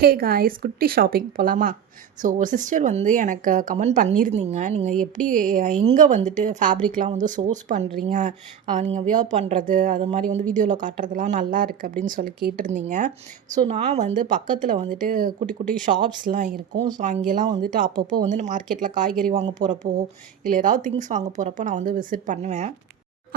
Hey guys, குட்டி shopping போகலாமா? So ஒரு சிஸ்டர் வந்து எனக்கு கமெண்ட் பண்ணியிருந்தீங்க. நீங்கள் எப்படி எங்கே வந்துட்டு ஃபேப்ரிக்லாம் வந்து சோர்ஸ் பண்ணுறீங்க? நீங்கள் வியர் பண்ணுறது அது மாதிரி வந்து வீடியோவில் காட்டுறதுலாம் நல்லா இருக்குது அப்படின்னு சொல்லி கேட்டிருந்தீங்க. ஸோ நான் வந்து பக்கத்தில் வந்துட்டு குட்டி குட்டி ஷாப்ஸ்லாம் இருக்கும். ஸோ அங்கேலாம் வந்துட்டு அப்பப்போ வந்து மார்க்கெட்டில் காய்கறி வாங்க போகிறப்போ இல்லை ஏதாவது திங்ஸ் வாங்க போகிறப்போ நான் வந்து விசிட் பண்ணுவேன்.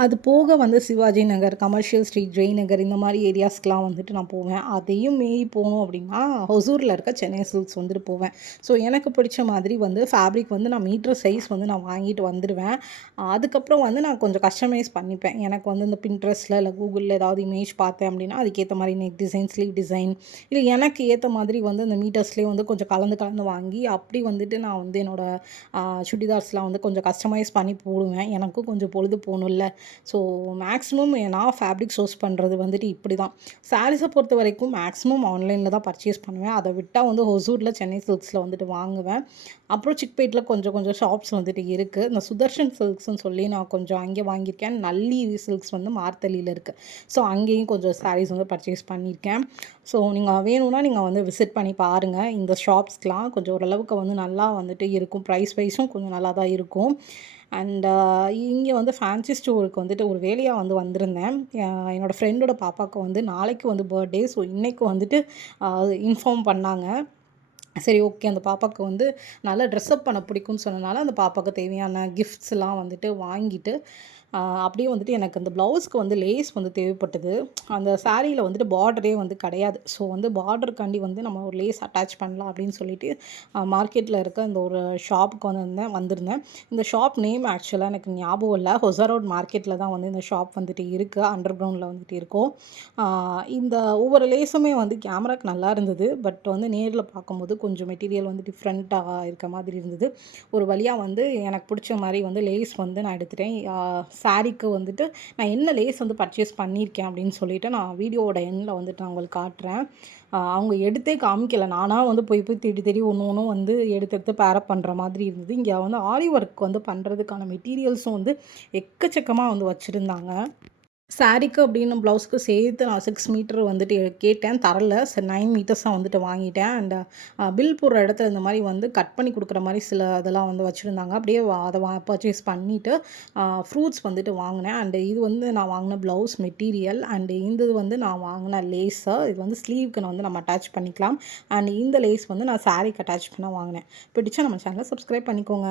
அது போக வந்து சிவாஜி நகர், கமர்ஷியல் ஸ்ட்ரீட், ஜெயநகர் இந்த மாதிரி ஏரியாஸ்க்குலாம் வந்துட்டு நான் போவேன். அதையும் மீறி போனோம் அப்படின்னா, ஹொசூரில் இருக்க சென்னை சில்க்ஸ் வந்துட்டு போவேன். ஸோ எனக்கு பிடிச்ச மாதிரி வந்து ஃபேப்ரிக் வந்து நான் மீட்டர் சைஸ் வந்து நான் வாங்கிட்டு வந்துடுவேன். அதுக்கப்புறம் வந்து நான் கொஞ்சம் கஸ்டமைஸ் பண்ணிப்பேன். எனக்கு வந்து இந்த பின்ட்ரெஸ்ட்டில் இல்லை கூகுளில் ஏதாவது இமேஜ் பார்த்தேன் அப்படின்னா, அதுக்கேற்ற மாதிரி நெக் டிசைன், ஸ்லீவ் டிசைன் இல்லை எனக்கு ஏற்ற மாதிரி வந்து இந்த மீட்டர்ஸ்லேயே வந்து கொஞ்சம் கலந்து கலந்து வாங்கி அப்படி வந்துட்டு நான் வந்து சுடிதார்ஸ்லாம் வந்து கொஞ்சம் கஸ்டமைஸ் பண்ணி போடுவேன். எனக்கும் கொஞ்சம் பொழுது போகணும்ல. ஸோ மேக்ஸிமம் நான் ஃபேப்ரிக் சோர்ஸ் பண்ணுறது வந்துட்டு இப்படி தான். சாரீஸை பொறுத்த வரைக்கும் மேக்ஸிமம் ஆன்லைனில் தான் பர்ச்சேஸ் பண்ணுவேன். அதை விட்டால் வந்து ஹொசூரில் சென்னை சில்க்ஸில் வந்துட்டு வாங்குவேன். அப்புறம் சிக்பேட்டில் கொஞ்சம் கொஞ்சம் ஷாப்ஸ் வந்துட்டு இருக்குது. இந்த சுதர்ஷன் சில்க்ஸ்ன்னு சொல்லி நான் கொஞ்சம் அங்கே வாங்கியிருக்கேன். நல்லி சில்க்ஸ் வந்து மார்த்தலியில் இருக்குது. ஸோ அங்கேயும் கொஞ்சம் சாரீஸ் வந்து பர்ச்சேஸ் பண்ணியிருக்கேன். ஸோ நீங்கள் வேணும்னா நீங்கள் வந்து விசிட் பண்ணி பாருங்கள். இந்த ஷாப்ஸ்க்கெலாம் கொஞ்சம் ஓரளவுக்கு வந்து நல்லா வந்துட்டு இருக்கும். ப்ரைஸ் வைஸும் கொஞ்சம் நல்லா தான் இருக்கும். அண்ட் இங்கே வந்து ஃபேன்சி ஸ்டோருக்கு வந்துட்டு ஒரு வேலையாக வந்து வந்திருந்தேன். என்னோடய ஃப்ரெண்டோட பாப்பாவுக்கு வந்து நாளைக்கு வந்து பர்த்டே. ஸோ இன்றைக்கு வந்துட்டு இன்ஃபார்ம் பண்ணாங்க. சரி, ஓகே, அந்த பாப்பாவுக்கு வந்து நல்லா ட்ரெஸ்அப் பண்ண பிடிக்கும்னு சொன்னனால அந்த பாப்பாவுக்கு தேவையான கிஃப்ட்ஸ்லாம் வந்துட்டு வாங்கிட்டு அப்படியே வந்துட்டு எனக்கு அந்த ப்ளவுஸ்க்கு வந்து லேஸ் வந்து தேவைப்பட்டது. அந்த சாரியில் வந்துட்டு பார்டரே வந்து கிடையாது. ஸோ வந்து பார்டருக்காண்டி வந்து நம்ம ஒரு லேஸ் அட்டாச் பண்ணலாம் அப்படின்னு சொல்லிட்டு மார்க்கெட்டில் இருக்க அந்த ஒரு ஷாப்புக்கு வந்திருந்தேன். இந்த ஷாப் நேம் ஆக்சுவலாக எனக்கு ஞாபகம் இல்லை. ஹொசரோட் மார்க்கெட்டில் தான் வந்து இந்த ஷாப் வந்துட்டு இருக்குது. அண்டர் கிரவுண்டில் வந்துட்டு இருக்கும். இந்த ஒவ்வொரு லேஸுமே வந்து கேமராக்கு நல்லா இருந்தது. பட் வந்து நேரில் பார்க்கும்போது கொஞ்சம் மெட்டீரியல் வந்து டிஃப்ரெண்ட்டாக இருக்க மாதிரி இருந்தது. ஒரு வழியாக வந்து எனக்கு பிடிச்ச மாதிரி வந்து லேஸ் வந்து நான் எடுத்துட்டேன். சாரீக்கு வந்துட்டு நான் என்ன லேஸ் வந்து பர்ச்சேஸ் பண்ணியிருக்கேன் அப்படின்னு சொல்லிட்டு நான் வீடியோவோட எண்ணில் வந்துட்டு நான் உங்களுக்கு காட்டுறேன். அவங்க எடுத்தே காமிக்கலை. நானாக வந்து போய் போய் தேடி தேடி ஒன்று ஒன்றும் வந்து எடுத்து பேரப் பண்ணுற மாதிரி இருந்தது. இங்கே வந்து ஆரி ஒர்க் வந்து பண்ணுறதுக்கான மெட்டீரியல்ஸும் வந்து எக்கச்சக்கமாக வந்து வச்சுருந்தாங்க. சாரீக்கு அப்படின்னு ப்ளவுஸ்க்கு சேர்த்து நான் 6 மீட்டர் வந்துட்டு கேட்டேன், தரல. சரி, 9 மீட்டர்ஸாக வந்துட்டு வாங்கிட்டேன். அண்ட் பில் போடுற இடத்துல இந்த மாதிரி வந்து கட் பண்ணி கொடுக்குற மாதிரி சில இதெல்லாம் வந்து வச்சுருந்தாங்க. அப்படியே அதை பர்ச்சேஸ் பண்ணிவிட்டு ஃப்ரூட்ஸ் வந்துட்டு வாங்கினேன். அண்டு இது வந்து நான் வாங்கின ப்ளவுஸ் மெட்டீரியல். அண்டு இந்த வந்து நான் வாங்கின லேஸு. இது வந்து ஸ்லீவ்க்கு நான் வந்து நம்ம அட்டாச் பண்ணிக்கலாம். அண்ட் இந்த லேஸ் வந்து நான் சாரீக்கு அட்டாச் பண்ண வாங்கினேன். பிடிச்சா நம்ம சேனலை சப்ஸ்கிரைப் பண்ணிக்கோங்க.